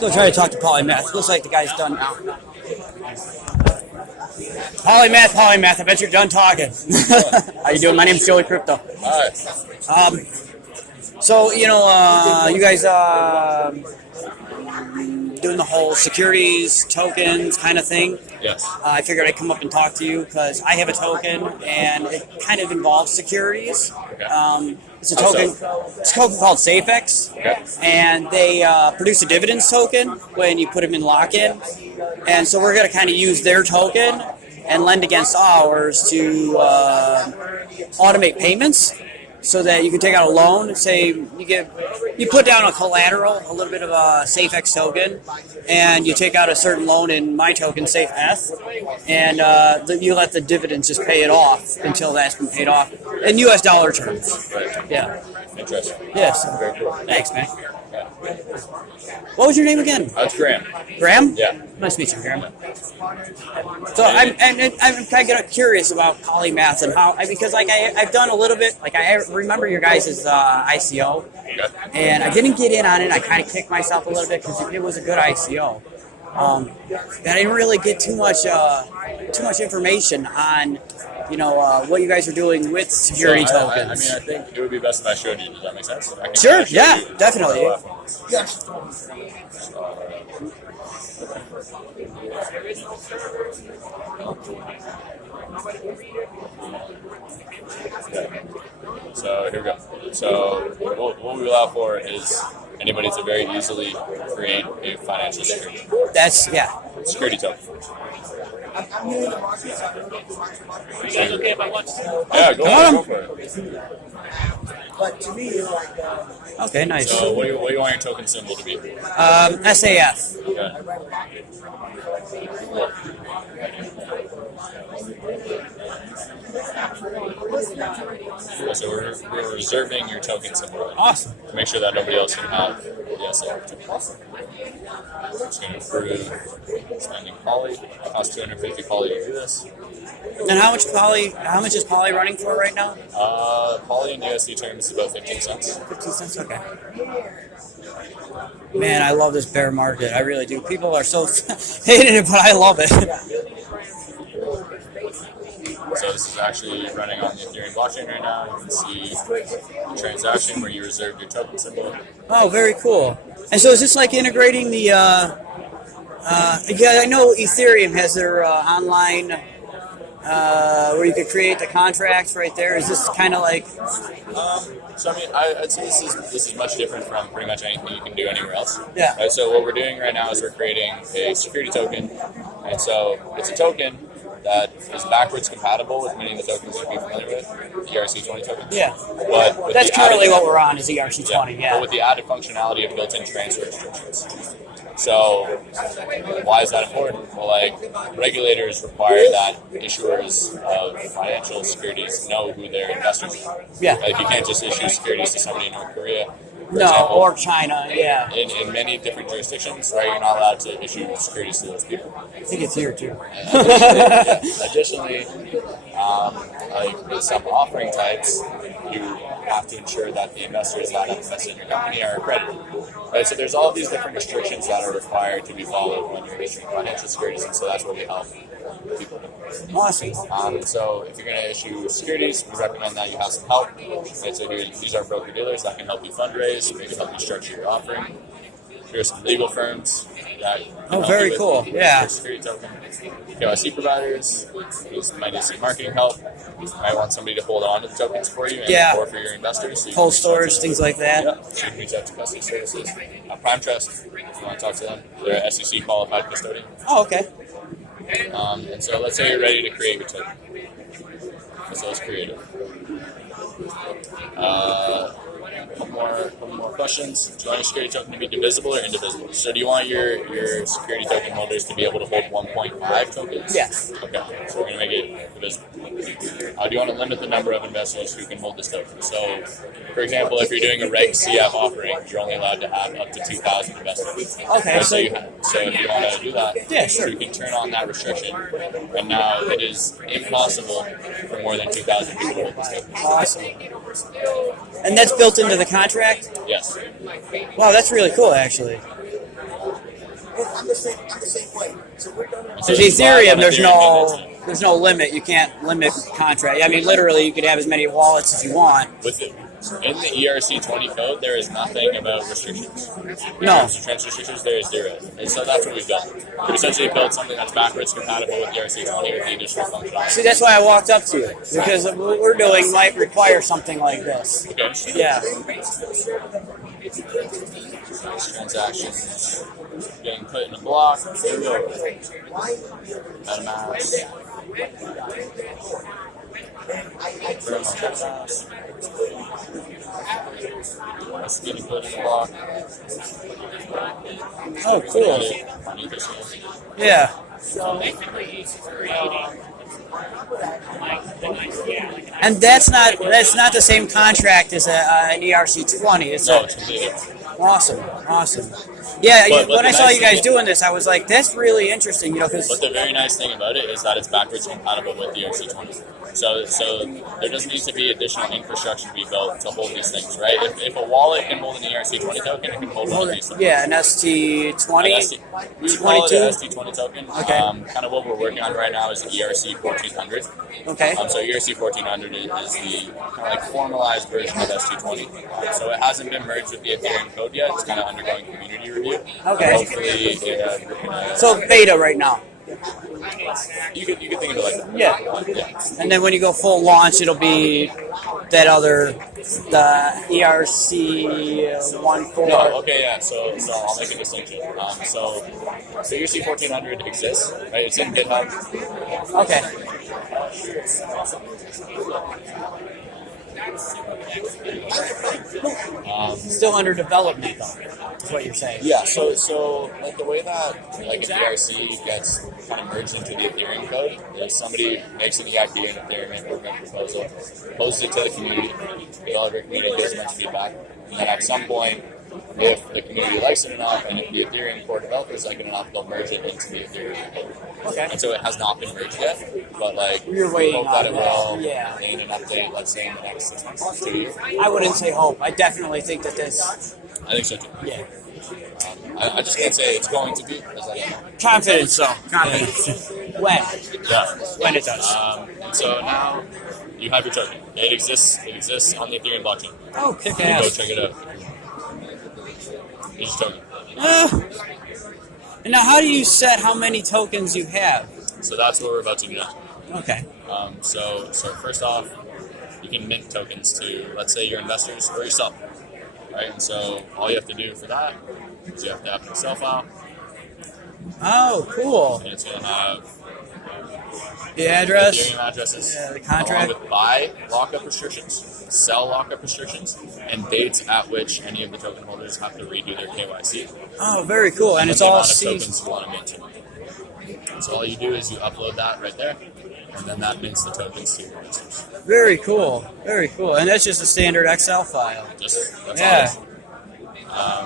Go try to talk to Polymath. Looks like the guy's done now. Polymath. I bet you're done talking. How you doing? My name's Joey Crypto. Hi. So you guys doing the whole securities, tokens kind of thing. Yes. I figured I'd come up and talk to you because I have a token and it kind of involves securities. Okay. It's a token. It's a token called Safex, Okay. and they produce a dividends token when you put them in lock-in. And so we're going to kind of use their token and lend against ours to automate payments, so that you can take out a loan. Say you put down a collateral, a little bit of a Safex token, and you take out a certain loan in my token, SAFeth, and you let the dividends just pay it off until that's been paid off in U.S. dollar terms. Right. Yeah. Interesting. Yes. Very cool. Thanks, man. Yeah. What was your name again? That's Graham. Graham? Yeah. Nice to meet you, Graham. So I'm kind of curious about Polymath and how, because I've done a little bit, I remember your guys' ICO, Okay. and I didn't get in on it. I kind of kicked myself a little bit because it was a good ICO. And I didn't really get too much information on, what you guys are doing with security tokens. I think it would be best if I showed you. Does that make sense? I can Sure. show Yeah. you Definitely. Yes. So here we go. So what we allow for is anybody to very easily create a financial security. Security token. Guys, okay if I watch? Yeah, go for it. But to me, Okay, nice. So what do you want your token symbol to be? SAF. Okay. So we're reserving your token symbol. Awesome. To make sure that nobody else can have the SAF token. Just going to approve spending Poly. It costs 250 Poly to do this. And how much is Poly running for right now? Poly in USD terms is about 15 cents. 15 cents, okay. Man, I love this bear market. I really do. People are so hating it, but I love it. So this is actually running on the Ethereum blockchain right now. You can see the transaction where you reserved your token symbol. Oh, very cool. And so is this like integrating the? I know Ethereum has their online where you could create the contracts right there. Is this kind of like? So I mean, I'd say this is much different from pretty much anything you can do anywhere else. Yeah. Right, so what we're doing right now is we're creating a security token, and so it's a token that is backwards compatible with many of the tokens you'd be familiar with, ERC20 tokens. Yeah. But with That's the currently what we're on is ERC20. Yeah. But with the added functionality of built-in transfer restrictions. So why is that important? Well, regulators require that issuers of financial securities know who their investors are. Yeah. You can't just issue securities to somebody in North Korea. For No, example, or China. Yeah. in many different jurisdictions, right, you're not allowed to issue securities to those people. I think it's here too. Additionally, with some offering types, you have to ensure that the investors that have invested in your company are accredited. Right, so there's all these different restrictions that are required to be followed when you're issuing financial securities, and so that's what we help people. Awesome. So if you're going to issue securities, we recommend that you have some help. Right, so these are broker dealers that can help you fundraise, maybe help you structure your offering. Here are some legal firms that can very help you cool. with Yeah. your security token. KYC providers, you might need some marketing help. You might want somebody to hold on to the tokens for you and or for your investors. So cold storage, things like that. Yeah, so you can reach out to custody services. Prime Trust, if you want to talk to them, they're an SEC qualified custodian. Oh, okay. And so let's say you're ready to create your token. So let's create it. Couple more questions. Do you want your security token to be divisible or indivisible? So do you want your security token holders to be able to hold 1.5 tokens? Yes. Okay, so we're going to make it divisible. Do you want to limit the number of investors who can hold this token? So, for example, if you're doing a Reg CF offering, you're only allowed to have up to 2,000 investors. Okay. Right, so if you want to do that, yeah, sure. you can turn on that restriction. And now it is impossible for more than 2,000 people to hold this token. Awesome. And that's built into the contract? Yes. Wow, that's really cool, actually. Because Ethereum, there's no limit. You can't limit contract. I mean, literally, you could have as many wallets as you want. With it, in the ERC20 code, there is nothing about restrictions. No. Transfer restrictions, there is zero. And so that's what we've done. We've essentially built something that's backwards compatible with ERC20 with the additional functionality. See, that's why I walked up to you. Because what we're doing might require something like this. Okay. Yeah. Transactions getting put in a block. MetaMask. That's getting put in a block. Oh, cool. Yeah. So basically, he's creating And that's not the same contract as an ERC20. It's completely. awesome. Yeah, But when I the saw nice you guys thing- doing this, I was like, that's really interesting, because But the very nice thing about it is that it's backwards compatible with the ERC20. So there doesn't need to be additional infrastructure to be built to hold these things, right? If a wallet can hold an ERC20 token, it can hold one of these things. yeah, an ST20, We would call it 22. an ST20 token. Okay. Kind of what we're working on right now is the ERC 1400. Okay. So ERC 1400 is the kind of like formalized version of ST20. So it hasn't been merged with the Ethereum code yet. It's kind of undergoing community review. Okay. Hopefully, So beta right now. you could think of it like that. Yeah. Yeah. And then when you go full launch, it'll be that other, the ERC 14. No, okay, yeah. So I'll make a distinction. So ERC 1400 exists, right? It's in GitHub. Okay. Still under development, though, is what you're saying. Yeah, so like the way that like an ERC gets kind of merged into the Ethereum code is somebody makes an EIP, an Ethereum improvement proposal, posts it to the community, the developer community gives a bunch of feedback, and then at some point, if the community likes it enough, and if the Ethereum core developers like it enough, they'll merge it into the Ethereum code. Okay. And so it has not been merged yet, but like You're we waiting hope that on it that, will yeah. gain an update, let's say in the next 6 months, 2 years. I wouldn't say hope. I definitely think that this, I think so too. yeah. I just can't say it's going to be, because I don't know. Confidence, though. Confidence. When? Yeah. When it does. And so now you have your token. It exists on the Ethereum blockchain. Oh, kick You go ass. check it out. Here's your token. And now, how do you set how many tokens you have? So that's what we're about to do now. Okay. So first off, you can mint tokens to, let's say, your investors or yourself. Right? And so all you have to do for that is you have to have an Excel file, Oh, cool. and it's going to have The address. Ethereum addresses, Yeah, the contract. along with buy lockup restrictions, sell lockup restrictions, and dates at which any of the token holders have to redo their KYC. Oh, very cool. And it's the all amount of C. tokens you want to mint. So all you do is you upload that right there, and then that mints the tokens to your investors. Very cool. Very cool. And that's just a standard Excel file. That's Yeah. all it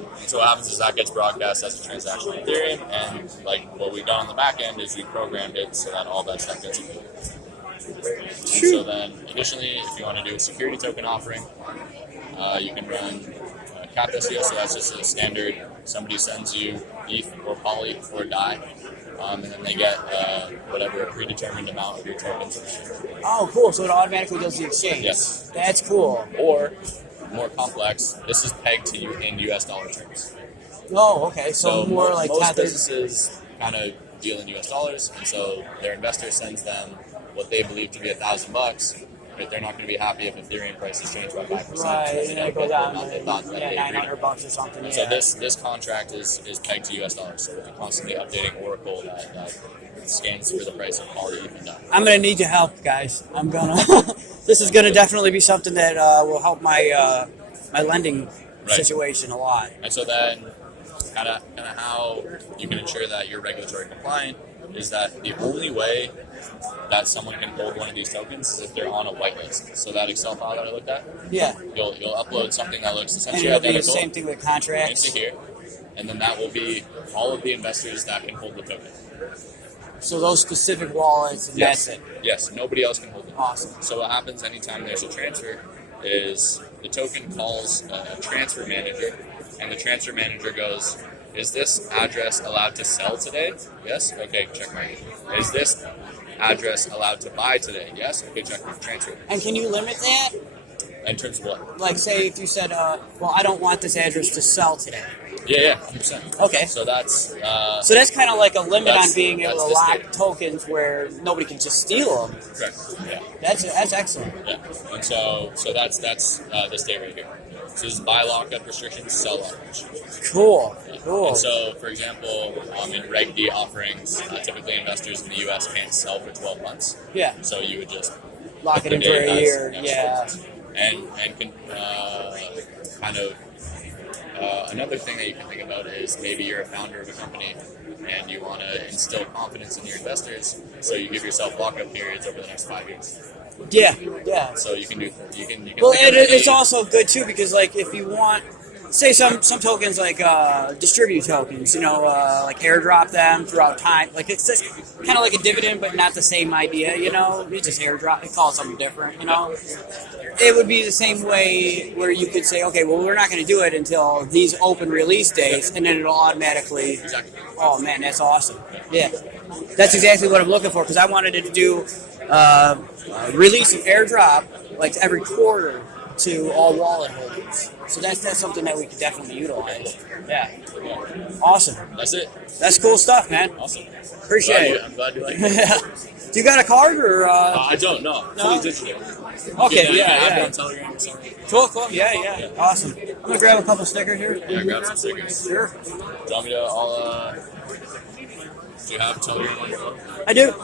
is. So what happens is that gets broadcast as a transaction on Ethereum, and like what we've done on the back end is we programmed it so that all that stuff gets included. So then, additionally, if you want to do a security token offering, you can run capped SEO. So that's just a standard. Somebody sends you ETH or Poly or DAI, and then they get whatever a predetermined amount of your tokens. Oh, cool. So it automatically does the exchange. Yes. That's cool. Or more complex, this is pegged to you in US dollar terms. Oh, okay. So more like most that. businesses kind of deal in US dollars, and so their investor sends them what they believe to be $1,000, but they're not going to be happy if Ethereum prices change by 5%. Right, and then it goes down They thought that they agreed. $900 or something. And Yeah. so this contract is pegged to US dollars, so we're constantly updating Oracle that scans for the price of Poly even now. I'm gonna need your help, guys. I'm gonna. This is gonna definitely be something that will help my my lending Right. situation a lot. And so then, kind of how you can ensure that you're regulatory compliant is that the only way that someone can hold one of these tokens is if they're on a whitelist. So that Excel file that I looked at, Yeah. you'll upload something that looks And essentially it'll be the identical same thing with contracts. into here, and then that will be all of the investors that can hold the token. So those specific wallets, and Yes. that's it. Yes, nobody else can hold it. Awesome. So what happens anytime there's a transfer is the token calls a transfer manager, and the transfer manager goes, Is this address allowed to sell today? Yes. Okay, check mark. Is this address allowed to buy today? Yes. Okay, check mark. Transfer. And can you limit that? In terms of what? Like, say if you said, well, I don't want this address to sell today. Yeah, 100%. Okay. So that's So that's kind of like a limit on being able that's to this lock data. tokens where nobody can just steal them. correct. Yeah. That's excellent. Yeah. And so that's this date right here. So this is buy lockup restrictions, sell lockup restrictions. Cool. Cool. And so, for example, in Reg D offerings, typically investors in the U.S. can't sell for 12 months. Yeah. So you would just Lock it in for a year. Yeah. And kind of another thing that you can think about is maybe you're a founder of a company and you want to instill confidence in your investors, so you give yourself lockup periods over the next 5 years. Yeah. Yeah. So you can Well, think of it's any- also good too because, like, if you want, say some tokens like distribute tokens, like airdrop them throughout time. Like it's just kind of like a dividend, but not the same idea. You just airdrop. They call it something different. It would be the same way where you could say, okay, well, we're not going to do it until these open release dates, and then it'll automatically. Exactly. Oh man, that's awesome. Yeah, that's exactly what I'm looking for because I wanted to do release an airdrop like every quarter to all wallet holders. So that's something that we could definitely utilize. Yeah. Awesome. That's it. That's cool stuff, man. Awesome. Appreciate it. I'm glad you like it. Do you got a card or? I don't know. No? Fully digital. Okay, I yeah. have it on Telegram or something. Cool. Yeah. Awesome. I'm gonna grab a couple stickers here. Yeah, grab some stickers. Sure. Do you want me to all? Do you have Telegram on your phone? I do.